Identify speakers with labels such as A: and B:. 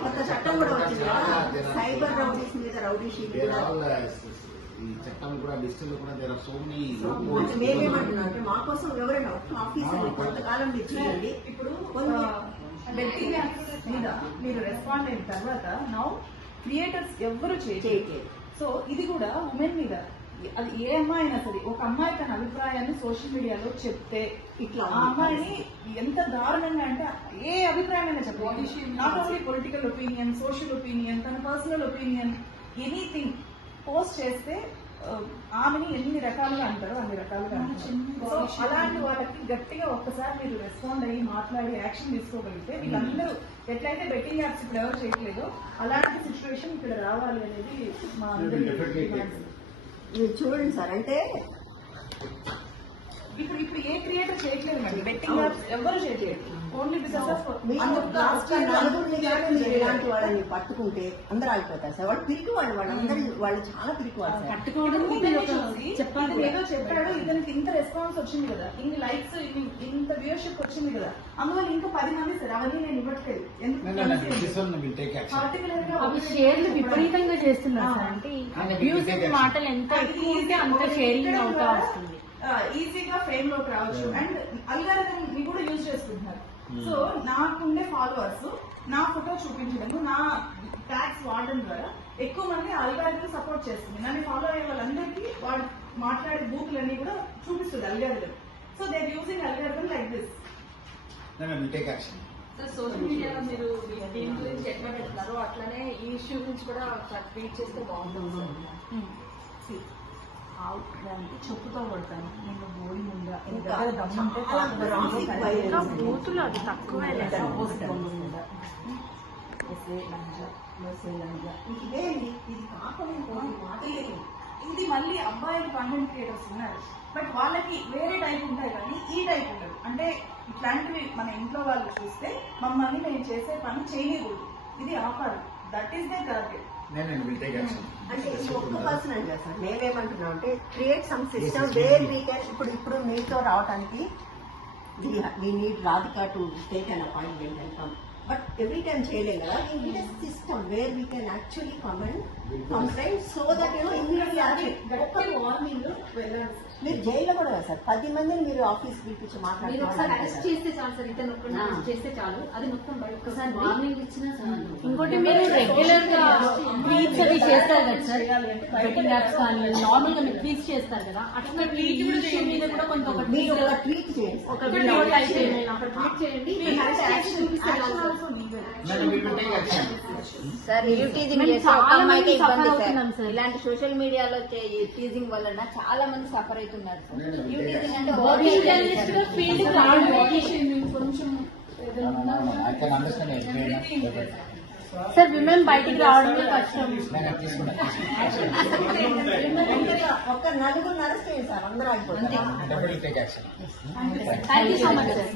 A: కొత్త చట్టం కూడా వచ్చింది సైబర్ రౌడీస్ మీద రౌడీ షీట్
B: There
A: కూడా.
B: are all, ఈ చట్టం కూడా డిజిటల్ కూడా దేర్ ఆర్ సో మెనీ
A: అంటే మేమేమంటున్నాం అంటే మా కోసం ఎవరైనా ఒక్క ఆఫీసర్ కొంతకాలం మీరు చేయండి
C: ఇప్పుడు మీద మీరు రెస్పాండ్ అయిన తర్వాత నౌ క్రియేటర్స్ ఎవరు చేయలేదు
A: చేయట్లేదు.
C: సో ఇది కూడా ఉమెన్ మీద అది ఏ అమ్మాయి అయినా సరే ఒక అమ్మాయి తన అభిప్రాయాన్ని సోషల్ మీడియాలో చెప్తే
A: ఇట్లా
C: ఆ అమ్మాయిని ఎంత దారుణంగా అంటే ఏ అభిప్రాయమైనా చెప్పాలి not only political opinion social opinion తన పర్సనల్ ఒపీనియన్ ఎనీథింగ్ పోస్ట్ చేస్తే ఆ, ఆమెని ఎన్ని రకాలుగా అంటారో అన్ని రకాలుగా సో అలాంటి వాళ్ళకి గట్టిగా ఒక్కసారి మీరు రెస్పాండ్ అయ్యి మాట్లాడి యాక్షన్ తీసుకోగలిగితే వీళ్ళందరూ ఎట్లయితే బెట్టింగ్ యాప్స్ ఇప్పుడు ఎవరు చేయట్లేదో అలాంటి సిచ్యువేషన్ ఇక్కడ రావాలి అనేది మా
A: చూడండి సార్ అంటే
C: ఇప్పుడు ఇప్పుడు ఏ క్రియేటర్ చేయట్లేదు మేడం బెట్టింగ్ యాప్స్ ఎవరు చేయట్లేదు? ఓన్లీ బికాస్ ఆఫ్
A: ఇలాంటి వాళ్ళని పట్టుకుంటే అందరూ ఆగిపోతారు సార్. వాళ్ళు పిరికి వాళ్ళు వాళ్ళందరూ వాళ్ళు చాలా పిరికి వాళ్ళు
D: పట్టుకోవడం చెప్పాలి
C: ఏదో చెప్పాడు ఇతనికి ఇంత రెస్పాన్స్ వచ్చింది కదా. ఇన్ని లైక్స్ ఇంత వ్యూయర్షిప్ వచ్చింది కదా. అందువల్ల ఇంకా పది మంది సార్ అవన్నీ నేను ఇవ్వట్లేదు.
D: పర్టికులర్గా షేర్లు విపరీతంగా చేస్తున్నారు సార్. అంటే మాటలు ఎంత ఎక్కువ ఉంటే అంత షేరింగ్ అవుతా వస్తుంది.
C: ఈజీగా ఫేమ్లోకి రావచ్చు. అండ్ అల్గారిథం ని కూడా యూజ్ చేసుకుంటున్నారు.
B: Hmm.
C: సో నాకుండే ఫాలోవర్స్ నా ఫోటో చూపించడము నా ట్యాగ్స్ వాడడం ద్వారా ఎక్కువ మంది అల్గారిథం సపోర్ట్ చేస్తుంది. నన్ను ఫాలో అయ్యే వాళ్ళందరికీ వాడు మాట్లాడే బూతులన్నీ కూడా చూపిస్తుంది algorithm so they using algorithm like this
B: will take action
E: social మీడియాలో మీరు దీని గురించి ఎట్లా పెడతారో అట్లనే ఈ ఇష్యూ గురించి కూడా ట్వీట్ చేస్తే బాగుంటుంది. సార్
C: దానికి చెప్పుతో కొడతాను. నేను బోడి
A: ఇంకా
C: దగ్గర దమ్ముంటే. ఇంకా
D: బూతులు అది తక్కువే
C: ఉందా?
A: ఇది
C: మళ్ళీ అబ్బాయిలు కంటెంట్ క్రియేటర్స్ ఉన్నారు. బట్ వాళ్ళకి వేరే టైప్ ఉంటాయి కానీ ఈ టైప్ ఉండదు. అంటే ఇట్లాంటివి మన ఇంట్లో వాళ్ళు చూస్తే మమ్మల్ని మేము చేసే పని చేయకూడదు ఇది ఆపాలి దట్ ఈస్ దే టార్గెట్
B: నేను విల్ టేక్ యాక్షన్
A: అంటే ఇది ఒక్క పర్సన్ అని చేస్తాం మేమేమంటున్నాం అంటే create some system where we can ఇప్పుడు ఇప్పుడు మీతో రావడానికి we need Radhika to take an appointment and come but every time చేయలేం కదా? We need system where we can actually comment complaint so that you know immediately
E: sir
A: మీరు జైల్లో కూడా sir? పది మందిని మీరు ఆఫీస్ పిలిపించి
E: మీరు ఒకసారి అరెస్ట్ చేస్తే చాలు సార్. ఇతను చేస్తే చాలు. అది మొత్తం ఒకసారి వార్నింగ్ ఇచ్చినా చాలు.
D: ఇంకోటి మీరు రెగ్యులర్గా ట్వీట్స్ అవి చేస్తారు కదా సార్? బెట్టింగ్ యాప్స్ కానీ నార్మల్గా మీరు ట్వీట్స్ చేస్తారు కదా అట్లా విషయం మీద కూడా కొంత ఒక
A: మీరు
D: tweet,
A: ఒక ట్వీట్ చేయండి.
D: ఒక వీడియో టైప్ ఏమైనా.
E: ట్వీట్ చేయండి. సార్.
F: రివ్యూ టీజింగ్ ఒక అమ్మాయికి ఇబ్బంది సార్. ఇలాంటి సోషల్ మీడియాలో టీజింగ్ వలన చాలా మంది సఫర్ అవుతున్నారు సార్. రివ్యూ టీజింగ్ అంటే
D: వర్కింగ్
F: ఓవర్
D: జర్నలిస్ట్గా ఫీల్డ్ రావడానికి
E: కొంచెం ఏదైనా
B: I can understand
D: sir women బయటికి రావడమే కష్టం.
A: ఒక్క నలుగురు సార్ అందరూ
D: thank you so much
B: sir?